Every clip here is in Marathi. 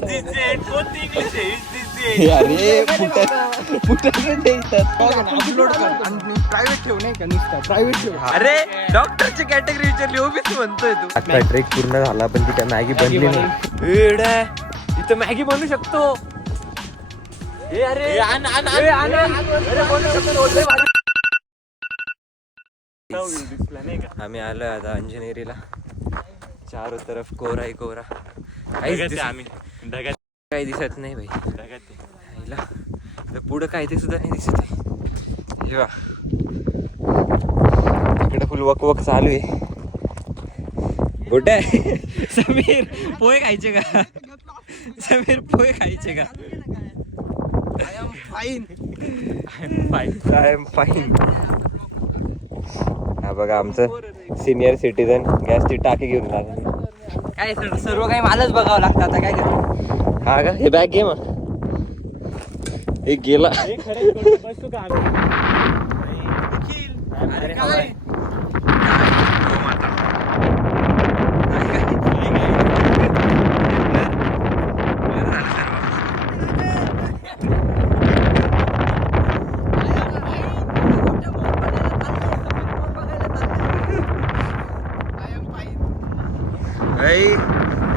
अरे अपलोड प्रायव्हेट ठेव नाही का नुसतं प्रायव्हेट ठेव. अरे डॉक्टरची कॅटेगरी विचारली ओबीसी म्हणतोय तू. आता ट्रेक पूर्ण झाला पण ती काय मॅगी बनली नाही. एडा इथं मॅगी बनवू शकतो. अरे आम्ही आलो आता अंजनेरीला. चारों तरफ कोरा ही कोरा. काही दिसत नाही भाई. पुढं काय ते सुद्धा नाही दिसत आहे. इकडे फुल वक चालू आहे. कुठे समीर पोहे खायचे का? समीर पोहे खायचे का? I am fine. हा बघा आमचं सिनियर सिटीजन गॅसची टाकी घेऊन आला. काय सर्व काही मालच बघावं लागतं आता काय करतो. हा का हे बॅग घे मग. एक गेला.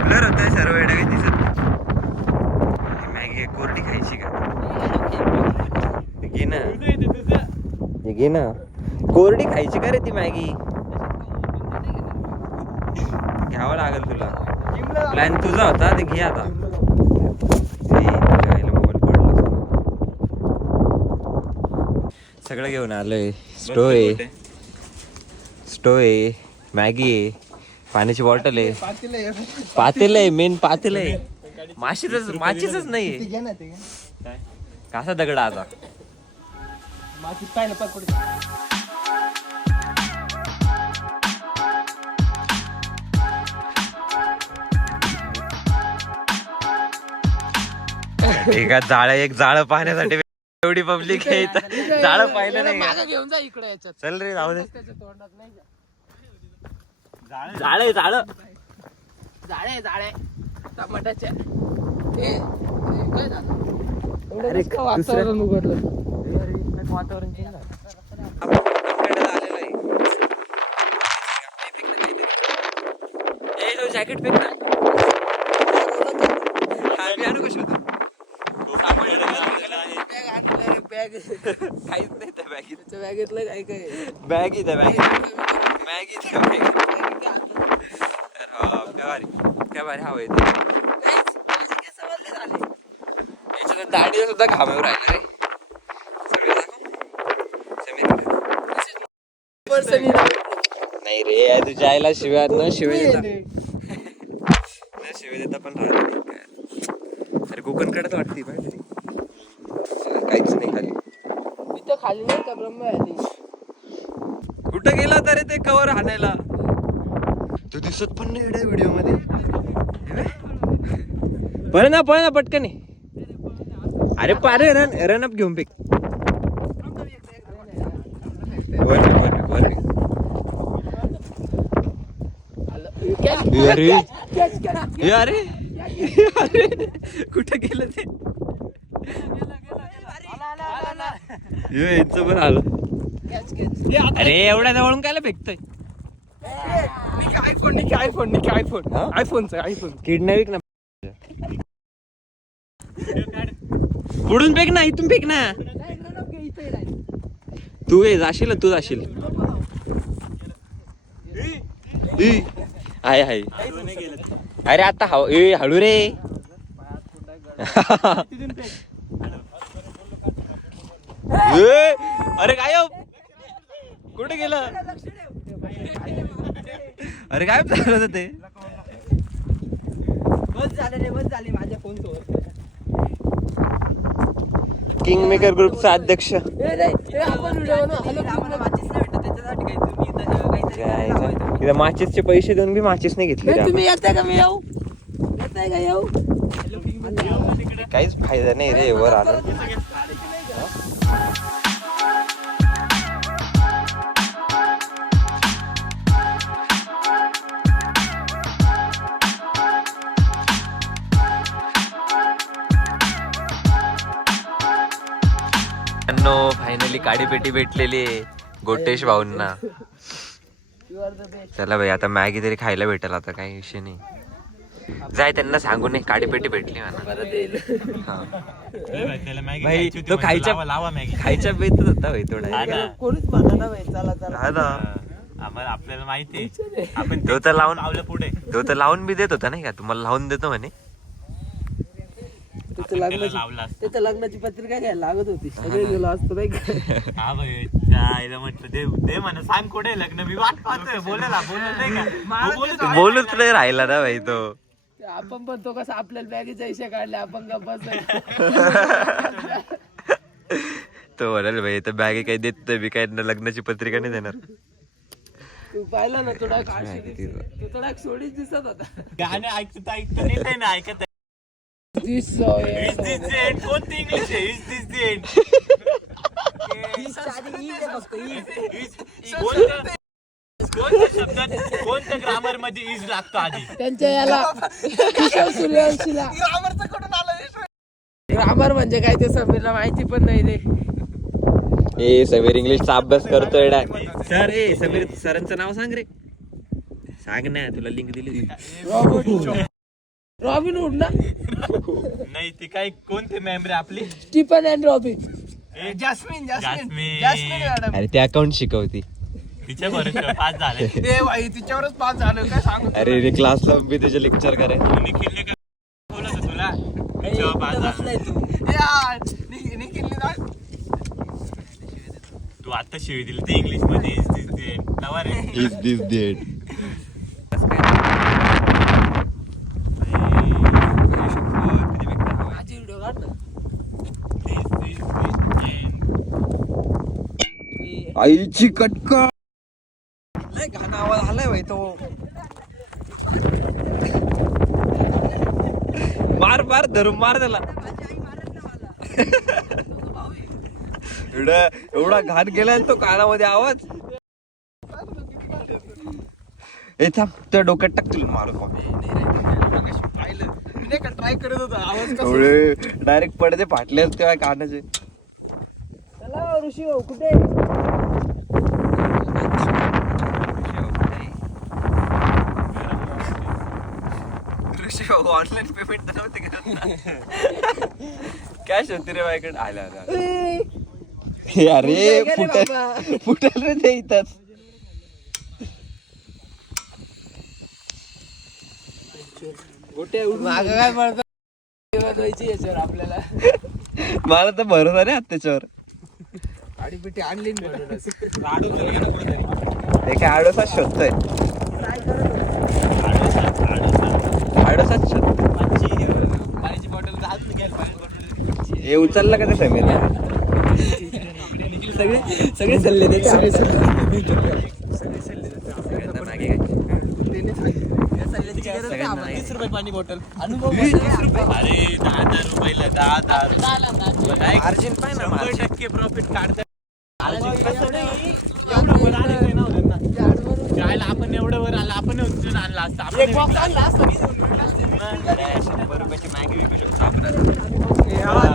ब्लर होत सर्व एवढं काही दिसत नाही. मॅगी कोरडी खायची का? घे ना घे ना. कोरडी खायची का रे ती मॅगी? घ्यावं लागेल तुला. प्लॅन तुझा होता ते घे आता. मोबाईल पडला सगळं घेऊन आलोय. स्टो आहे मॅगी आहे पाण्याची बॉटल आहे पातेल आहे मेन पातेल आहे. माचीच नाहीये. कसा दगड आता एका एक जाळं पाहण्यासाठी एवढी पब्लिक आहे. जाळं पाहिलं नाही. घेऊन जा इकडे याच्यात. चल रे जाऊ दे. जाळे टमाट्याचे. काय झालं? वातावरण उघडलं. वातावरण चेंज जॅकेट फेक ना. बॅग काहीच नाही त्या बॅगेत. बॅगेतलं काय काय बॅगी त्या मॅगी त्या काय भारी हवं येते. याच्यात दाढीला सुद्धा घामावर राहिलं रे. नाही रे तुझ्या आईला शिव्या देता पण राहिलं काय. अरे कोकणकडे वाटते पाहिजे काहीच नाही खाली. इथं खाली नाही का ब्रह्म? कुठं गेला तरी ते कवर आणायला. तो दिसत पण नाही एवढ्या व्हिडिओ मध्ये. पळ ना पटकन. अरे पारे रन अप घेऊन फेक. अरे कुठं गेलं ते? यांचं पण आलं. अरे एवढ्या जवळून कायला फेकतोय? आयफोन किडनॅपिंग ना. पुढून फेक ना इथून फेक ना. तू जाशील आहे. अरे आता हळू रे. अरे काय कुठे गेलं? अरे काय झालं ते? बस झाले माझ्या फोन सोबत. किंग मेकर ग्रुपचा अध्यक्ष. माचीसचे पैसे देऊन बी माचीस नाही घेतले. तुम्ही येताय का? मी येऊ काहीच फायदा नाही रे वर आलं. फायनली काडीपेटी भेटलेली आहे गोटेश भाऊंना. चला भाई आता मॅगी तरी खायला भेटेल, आता काही विषय नाही. जाय त्यांना सांगू नये काडीपेटी भेटली म्हणा. भाई तो खायच्या बेतच होता भाई थोडा. कोणीच म्हणा भाई चला चला. हा ना आम्हाला आपल्याला माहिती आपण तो तर लावून लावलं पुढे. तो तर लावून बी देत होता नाही का, तुम्हाला लावून देतो म्हणे. त्याच्या लग्नाची पत्रिका घ्यायला लागत होती, सगळे गेलो असतो नाही का. हा भाई चायला म्हटलं दे म्हणा सांग कुठे लग्न, मी वाट पाहतोय बोलायला बोलत नाही का. बोलूच नाही राहिला ना भाई तो. आपण पण तो कसा आपल्याला बॅगेचा हिशे काढले, आपण गप्प तो म्हणाल भाई तर बॅगे काही देत मी काय लग्नाची पत्रिका नाही देणार. तू पाहिला ना थोडा तू थोडा सोडीच दिसत होता. गाणे ऐकत नाही ना ऐकत. This Is this the end? कोणती इंग्लिश आहे? Is this the end? कोणत्या शब्दात कोणत्या ग्रामर मध्ये इज लागतो आधी? त्यांच्या याला सूर्यवंशीला ग्रामर म्हणजे काय ते समीरला माहिती पण नाही रे. ए समीर इंग्लिशचा अभ्यास करतोय सर. ए समीर सरांचं नाव सांग रे. सांग ना, तुला लिंक दिली. रॉबिन हुड ना. नाही ती काय कोणती मॅम रे आपली? Stephen and Robin. जास्मिन. अरे ते अकाउंट शिकवती. तिच्या बरोबर पास झाले. तिच्यावरच पास झालं काय सांगू. अरे रे क्लासला मी तुझे लेक्चर करे. निखिलने काय बोलत होतं तुला? तिच्यावर पास झाला. तू आता शिवी दिली ती इंग्लिश मध्ये इज दिस द एंड. नवा रे. Is this date. माझी व्हिडिओ काढ ना. आईची कटका. लय घाण आवाज आलाय भाई तो. मार धरून मार त्याला. एवढा घाण गेलाय तो कानामध्ये आवाज. ए थांब त्या डोक्यात टाक तुला मारू. ट्राय करत होता आवाज डायरेक्ट पडदे फाटले तेव्हा कानाचे. चला ऋषी भाऊ कुठे. ऋषी भाऊ ऑनलाईन पेमेंट तर नव्हते करत. कॅश होती रे माझ्याकडे. आला हे अरे फुटेल रे ते इथंच. माग काय म्हणतो याच्यावर आपल्याला. मला तर भरोसा नाही त्याच्यावर. गाडीपेटी आणली ते काय आडोसा शोधतोय. आडोसाच शोधतोय. पाण्याची बॉटल हे उचललं का ते समीर. सगळे सल्ले देते. पाणी बॉटल अरे 10,000 रुपयाला 10,000 अर्जंट पाहिजे ना. 100% प्रॉफिट काढतात. आपण एवढं वर आला आपण उचलून आणला असता. 100 रुपयाची मॅगी विकू शकतो आपण.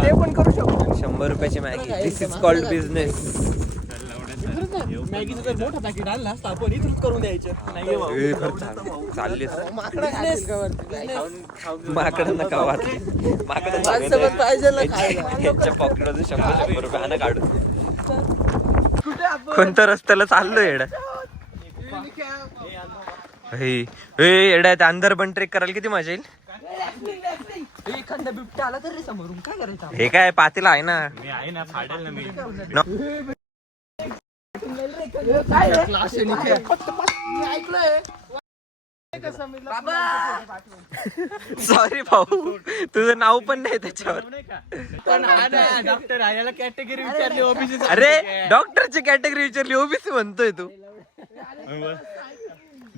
ते पण करू शकतो. 100 रुपयाची Maggi. This is called business. मॅगीचं जर मोठं पॅकेट आणलं असतं आपण इथूनच करून द्यायचं. चालले माकडं माकडं नका वाटले. माकडं पाहिजे ना खायला. यांच्या पॉकेटमध्ये 100 रुपये आणा काढू. कोणत्या रस्त्याला चाललो येडा. येडा ते अंदर पण ट्रेक करायला किती मजा येईल. एखादा बिबट्या आला तर रे समोरून काय करायचं. हे काय पातेला आहे ना. मी आहे ना फाडेल ना मी. सॉरी भाऊ तुझं नाव पण नाही त्याच्यावर. डॉक्टर याला कॅटेगरी विचारली ओबीसी. अरे डॉक्टरची कॅटेगरी विचारली ओबीसी म्हणतोय तू.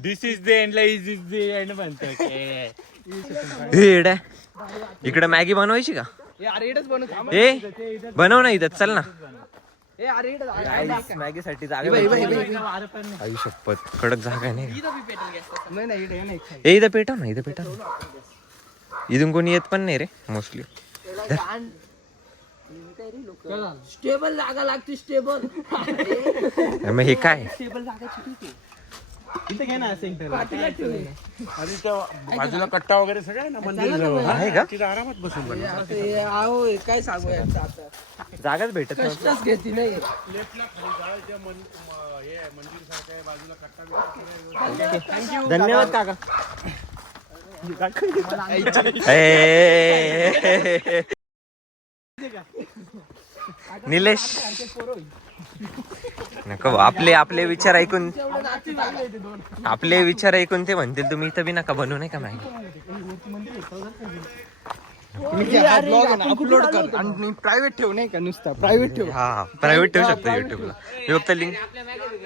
दिस इज द एंड ला इज द एंड म्हणतो. येडा इकडे मॅगी बनवायची का. ए बनव ना इथं चल ना. मॅगी साठी जागा आई शपथ कडक जागा नाही. इथं पेटव ना. इथं पेटव इथून कोणी येत पण नाही रे मोस्टली. नाही रे लोक. स्टेबल जागा लागते स्टेबल. मग हे काय स्टेबल जागा ठीक आहे. इथे घे ना सेंटर पाठीला ठेवले. आणि त्या बाजूला कट्टा वगैरे सगळं आहे ना मंदिर जवळ. आहे का तिथं आरामात बसून बघ. आता हे आहो, हे काय सांगू यांचं आता. जागाच भेटत नाही. कष्टच घेते नाही. लेफ्टला खाली जायचं हे आहे, मंदिर सारखं आहे, बाजूला कट्टा बिट्टा. धन्यवाद काका निलेश नको आपले आपले विचार ऐकून आपले विचार ऐकून ते म्हणतील तुम्ही इथं बी नका बनवू नाही का मॅगी. अपलोड कर आणि प्रायव्हेट ठेव नाही का नुसता प्रायव्हेट ठेव. हा प्रायव्हेट ठेवू शकतो युट्यूबला. मी फक्त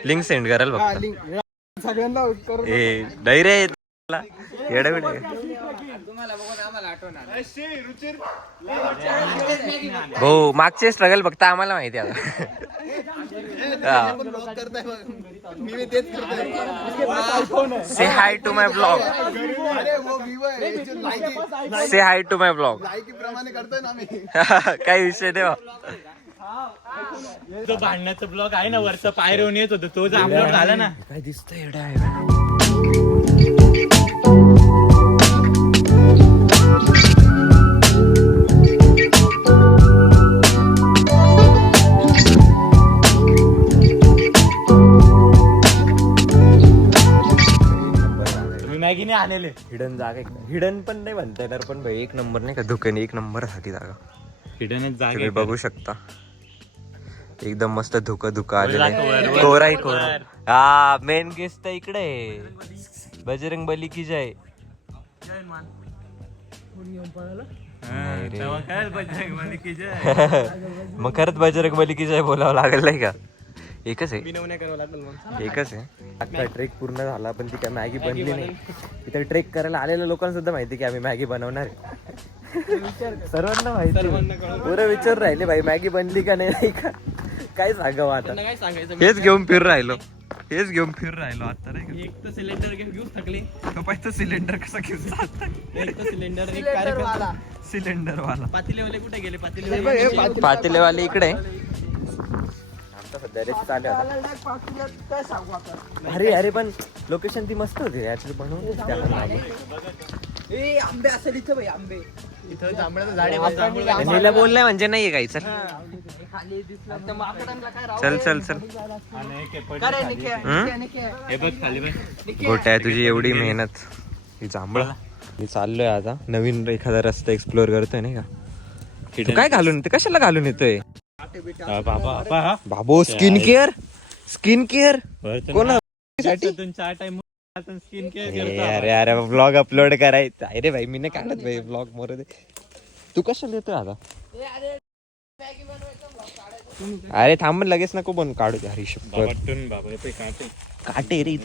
लिंक सेंड कराल बघ. सगळ्यांना करून ए नाही रे येडा भाऊ मागचे स्ट्रगल फक्त आम्हाला माहिती आहे say hi to my blog. Say hi to my blog. काही विषय नाही बा. जो भांडण्याचा ब्लॉग आहे ना वरचा पायरवून येत होतो तो जो अपलोड झाला ना. काय दिसतंय एवढा आहे. मॅगीने आणले हिडन जागा हिडन पण नाही म्हणता येणार पण भाई एक नंबर नाही का दुकान एक नंबर झाली जागा. हिडनच तुम्ही बघू शकता एकदम मस्त धुकं आलेलं कोराई कोरा. हा मेन गेस्ट इकडे बजरंग बली की जय. मग खरंच बजरंग बली की जय बोलावं लागेल नाही का. एकच आहे एकच आहे. आता ट्रेक पूर्ण झाला पण ती काय मॅगी बनली नाही. इथे ट्रेक करायला आलेल्या लोकांना सुद्धा माहिती की आम्ही मॅगी बनवणार आहे. सर्वांना माहिती पुरं विचार राहिले भाई मॅगी बनली का नाही का काय सांगावं आता. हेच घेऊन फिर राहिलो आता नाही. एक तर सिलेंडर घेऊन थकली. का सिलेंडर कसा घेऊन एक तर सिलेंडर एक कार्यक्रम सिलेंडर वाला. पातेलेवाले कुठे गेले पातेलेवाले इकडे चालू अरे अरे पण लोकेशन ती मस्त होती ऍक्च्युली बनवून. आंबे असेल इथं भाई आंबे इथं जांभळाचं झाड आहे जांभूळ बोललाय म्हणजे नाही काही. चल चल चल चल हे बघ खाली बघ. गोट्या तुझी एवढी मेहनत ही जांभळ. मी चाललोय आता नवीन एखादा रस्ता एक्सप्लोर करतोय नाही का. तू काय घालून ते कशाला घालून येतोय बाबू. स्किन केअर कोणासाठी. चार टाइम स्किन केअर अरे अरे ब्लॉग अपलोड करायचा. अरे भाई मी नाही काढत भाई ब्लॉग मोर. तू कशाला येतोय आता. अरे थांब लगेच नको बनू काढू दे. हरी शपथ काटे रे.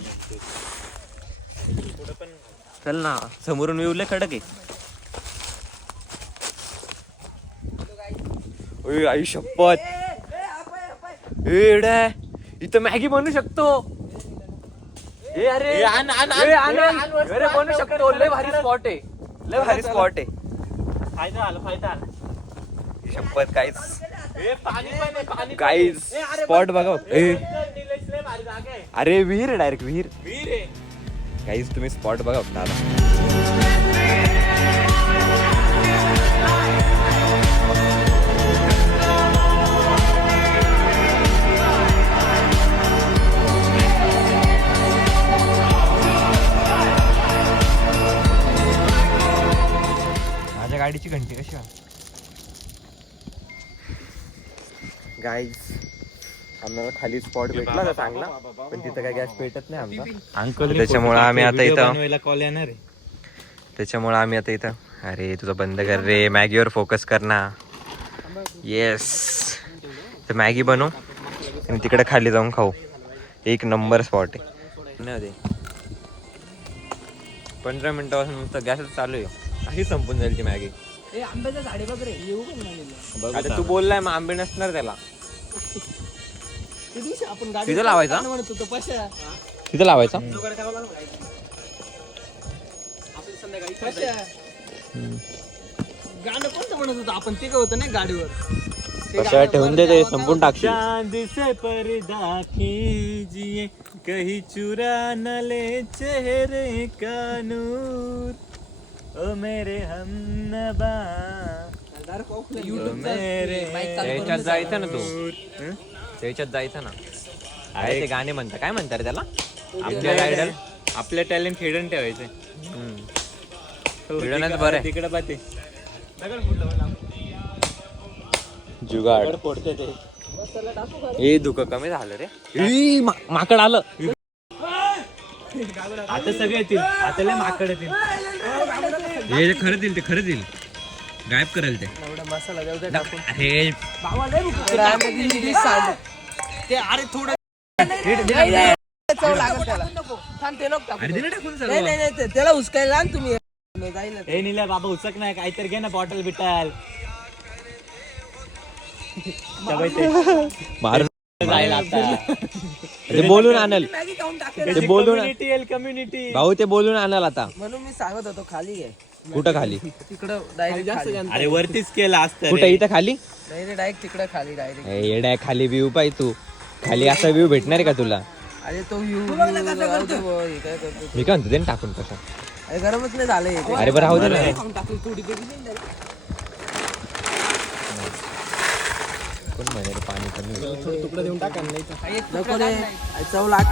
चल ना समोरून येऊ खडक आहे. आई शपथ एडा इथं मॅगी बनवू शकतो. अरे बनवू शकतो. लय भारी स्पॉट आहे. फायदा आला शपथ काहीच स्पॉट बघा. अरे विहीर डायरेक्ट विहीर काहीच. तुम्ही स्पॉट बघा दादा. गाडीची घंटी कशी गाईज. आम्हाला खाली स्पॉट भेटला ना चांगला पण तिथं काय गॅस पेटत नाही आमचा. अंकल त्याच्यामुळे आम्ही आता इथं कॉल येणार आहे. त्याच्यामुळे आम्ही आता इथं. अरे तुझं बंद कर रे. मॅगीवर फोकस कर ना. येस तर मॅगी बनवू आणि तिकडे खाली जाऊन खाऊ. एक नंबर स्पॉट आहे. 15 मिनिटापासून नुसतं गॅसच चालू आहे. अशी संपून जाईल ती मॅगी. आंब्याच्या झाडे बघ रे येऊ पण नाही. आता तू बोललाय मग आंबे नसणार त्याला. आपण तिथं लावायचा. म्हणत होतो पशा तिथं लावायचा. गाणं कोणतं म्हणत होतो आपण. ते होतं नाही गाडीवर कशा ठेवून दे ते संपून टाकशील. चांद से पर्दा कीजिए कहीं चुरा न ले चेहरे का नूर ओ मेरे हमनबा त्याच्यात जायचं ना तू, त्याच्यात जायचं ना. आहे ते गाणे म्हणता, काय म्हणतात रे त्याला? आपल्या आयडल आपलं टॅलेंट हिडन ठेवायचं. हिडनच बरं आहे. तिकडे पाहते जुगाड फोडते ते. हे दुःख कमी झालं रे. ई, माकड आलं. आता सगळे येतील, आता लय माकड येतील. हे खरंच येईल, ते खरंच येईल. गायब करेल ते. एवढा मसाला देऊ दे टाकून. अरे ते अरे थोडं चव लागत त्याला. थांब, ते नको टाकू. अरे दे ना टाकून सर्व. नाही नाही नाही, त्याला उचकायला आण तुम्ही. नाही, जाईल ना ते. हे निल्या बाबा उचक नाही, काहीतरी घे ना बॉटल बिटल. मारून जाईल आता. ते बोलून आणल. मॅगी खाऊन टाकेल. ते बोलून कम्युनिटी. भाऊ ते बोलून आणल आता. म्हणून मी सांगत होतो खाली घे. कुठं खाली? तिकडं डायरेक्ट खाली. अरे वरतीच केला असतं कुठं इथं खाली? नाही रे, डायरेक्ट तिकडं खाली डायरेक्ट. येड्या खाली व्ह्यू पाय तू. खाली असा व्ह्यू भेटणार आहे का तुला? अरे तो काय करतो? मी काय म्हणतो, दे ना टाकून कसं. अरे गरमच नाही झालं हे. अरे बरं राहू दे ना. कोण म्हणे रे पाणी कमी होईल? तुकडं देऊन टाका नाही. नको रे, चव लाग.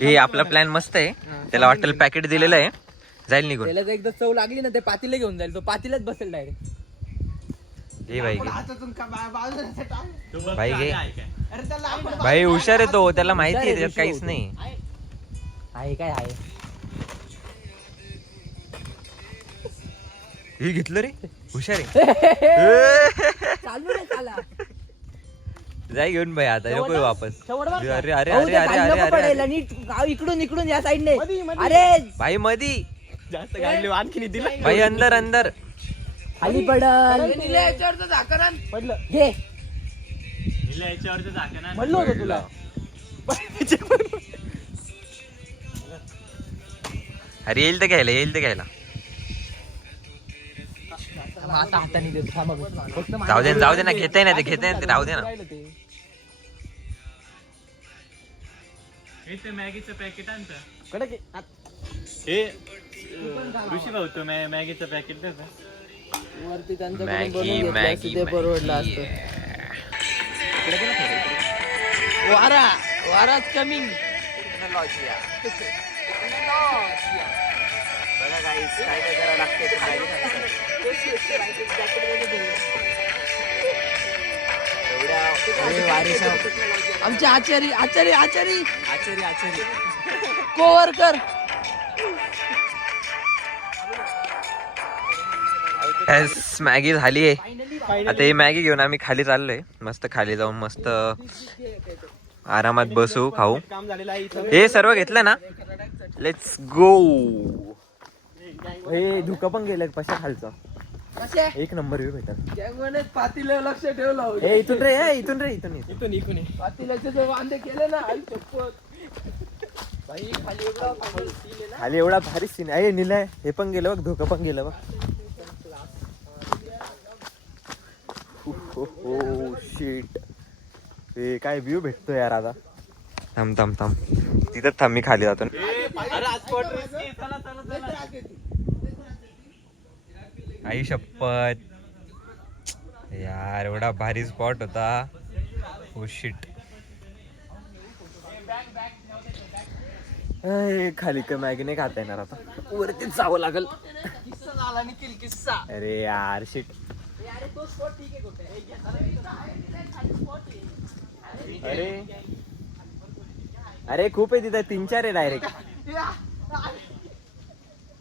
हे आपला प्लॅन मस्त आहे. त्याला वाटेल पॅकेट दिलेलं आहे, जाईल निघून. त्याला जर एकदा चव लागली ना, ते पातीला घेऊन जाईल. तो पातीलाच बसेल डायरेक्ट. हे भाई घे. भाई घे. भाई हुशार आहे तो, त्याला माहिती आहे त्याच्यात काहीच नाही. आहे काय आहे. हे घेतलं रे, हुशार आहे. चालू नाही चाला. जाय घेऊन भाई, आता नको वापस. अरे अरे अरे भाऊ, अरे ते अरे खाली अरे नको अरे पडायला. नीट इकडून इकडून या साईडने. अरे भाई मधी जास्त गाडली आणखी दिला. भाई अंदर अंदर. खाली पडल. पडलं घे. निल्या याच्यावरचं झाकण आण. म्हणलं होतं तुला. अरे येईल तर घ्यायला, येईल तर घ्यायला. आता हाताने देतो. थांबा बघ. फक्त जाऊ दे जाऊ दे ना, घेताय ना ते, घेताय ना ते, राहू दे ना. राहिलं ते. हे ते मॅगीचं पॅकेट आणतं. कडक आहे. हे ऋषी भाऊ तो मॅगीचं पॅकेट देतो. वरती त्यांच्याकडून मॅगी, बनवून घेतलं असतं, मॅगी, ते परवडलं असतं. वारा वाराच कमिंग. आमचे आचारी आचारी आचारी आचारी आचारी कोवर्कर. मॅगी झाली आहे. आता ही मॅगी घेऊन आम्ही खाली चाललोय. मस्त खाली जाऊन मस्त आरामात बसू, खाऊ. हे सर्व घेतलं ना, लेट्स गो. हे धुकं पण गेलं पशा खालचं. एक नंबर व्ह्यू भेटत. पातीला लक्ष ठेवलं. हे इथून रे, हे इथून रे, इथून इथून इकडे पातील्याचे जे वांदे केले ना, आई शपथ. भाई खाली एवढा भारी scene आहे ना. खाली एवढा भारी सीन आहे. निलय हे पण गेलं बघ, धुकं पण गेलं बघ. हो शिट. हे काय व्ह्यू भेटतो यार. आता थांब थांब थांब, तिथंच थांब, मी खाली जातो. आई शपथ यार, एवढा भारी स्पॉट होता. हो शिट. खाली का मॅगी नाही खाता येणार, आता वरतीच जावं लागल. किस्सा झाला निखिल, किस्सा. अरे यार शिट. अरे अरे खूप आहे तिथं, 3-4 आहे डायरेक्ट.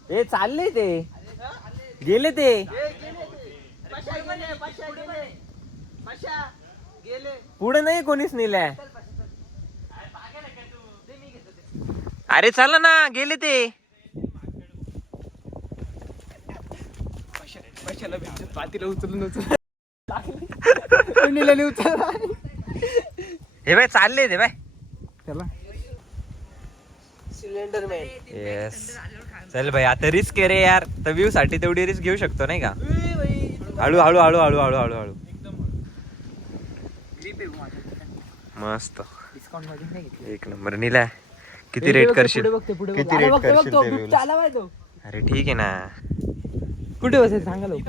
हे चालले ते, गेले ते. पुढे नाही कोणीच नेलंय. अरे चला ना, गेले ते. त्याला पातीला उचलून उचल हे बाय चालले ते बाय त्याला सिलेंडर मॅन. येस चल भाई आता रिस्क आहे रे यार, तर व्ह्यू साठी तेवढी रिस्क घेऊ शकतो नाही का. हळू हळू हळू हळू हळू हळू हळू मस्त डिस्काउंट मध्ये नाही घेतलं. एक नंबर. नीला किती रेट करशील? पुढे किती रेट करशील ते व्ह्यूला? आला बाय तो. अरे ठीक आहे ना. कुठे बसायचं सांगा लोक.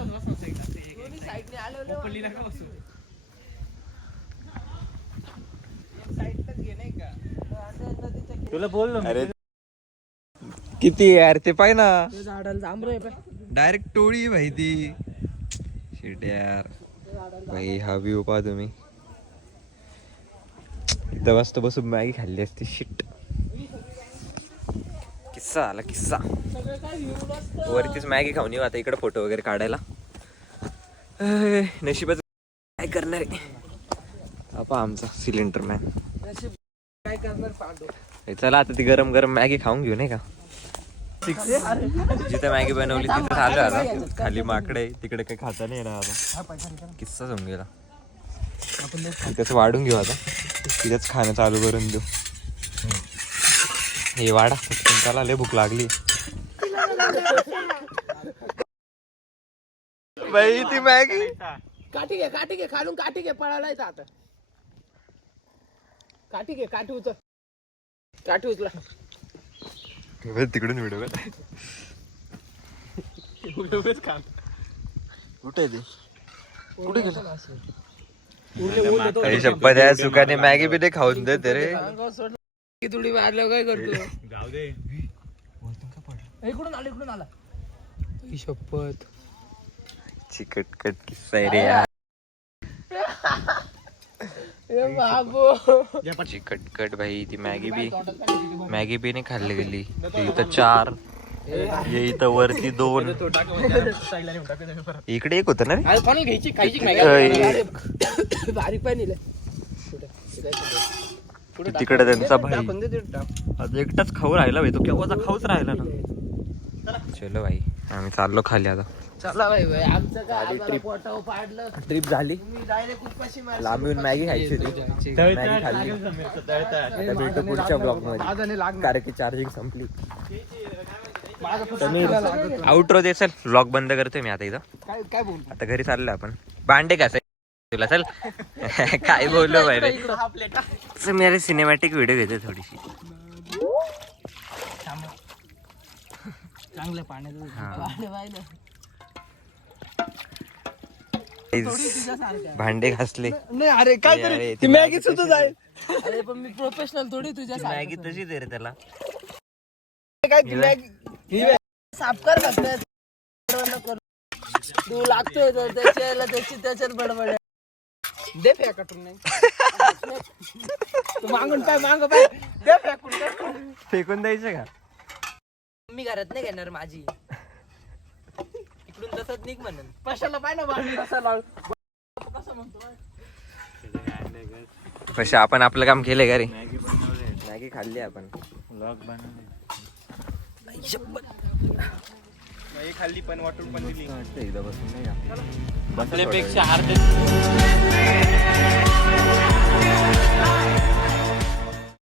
तुला बोल ना अरे किती यार ते पाय ना, झाडाला जांभळं आहे पाय. डायरेक्ट टोळी भाई ती. शिट यार भाई हा व्ह्यू पहा तुम्ही. इथं मस्त बसून मॅगी खाल्ली असती. शिट किस्सा आला किस्सा. वरतीच मॅगी खाऊन येऊ आता, इकडे फोटो वगैरे काढायला. नशिबाच काय करणार आहे आपा आमचा सिलेंडर मॅन. काय करणार पांडू. चला आता ती गरम गरम मॅगी खाऊन घेऊ नाही का. जिथे मॅगी बनवली तिथे आलो आता. खाली माकडे तिकडे काही खाता नाही येणार आता. किस्सा होऊन गेला. तिथेच वाढून घेऊ आता, तिथेच खाणं चालू करून देऊ. हे वाढा त्याला लय भूक लागली बाई. ती मॅगी काठी घे खालून काठी घे. पळायला येतं आता. काठी घे, काठी उचल. काठी उचला. तिकडून व्हिडिओ कुठे ते कुठे गेला शपथ या सुखाने मॅगी बी खाऊन देते रे. थोडी मारल्यावर काय करतो. जाऊ दे. इकडून आला ही शपथ. चिकटकट किस्सा आहे रे यार. चिकटकट भाई. ती मॅगी बी नाही खाल्ली गेली. इथं 4, ये इथं वरती 2. इकडे एक होतं ना रे. बारीक पाय नेलं. तिकडे त्यांचा भाई आज एकटाच खाऊ राहिला भाई. तो केव्हाचा खाऊच राहिला ना. चलो भाई आम्ही चाललो खाली आता. चला भाई आमचं काय पोटावर पाडलं. ट्रिप झाली. मी डायरेक्ट उपाशी मारली. लांब येऊन मॅगी खायची होती. मॅगी खाल्ली. आता भेटू पुढच्या ब्लॉग मध्ये कारण की चार्जिंग संपली. आउट्रो दे चल. ब्लॉग बंद करतोय मी आता इथं. काय बोल. आता घरी चाललो आपण. भांडे घासाय तुला चल. काय बोललो भाई रे. मेरे सिनेमॅटिक व्हिडिओ घेते थोडीशी. चांगलं पाण्यात भांडे घासले. नाही. अरे काय अरे, ती मॅगी सुद्धा जाईल. अरे पण मी प्रोफेशनल थोडी तुझ्या मॅगी तशी दे रे त्याला. काय ती मॅगी साफ कर फक्त. तू लागतोय तर त्याच्याला त्याच्यात बडबड दे फेकून. नाही तू मागून पाय माग पाय दे फेकून. फेकून द्यायचं का. मी घरात नाही घेणार माझी. इकडून तसंच निघ म्हणून. कशाला पाय ना बांधून कसा कसं म्हणतो. कशा आपण आपलं काम केलंय का रे. मॅगी खाल्ली आपण. ब्लॉग बनवले. खाल्ली पण वाटून पण दिली. एकदा बसून नाही का बसल्यापेक्षा अर्धे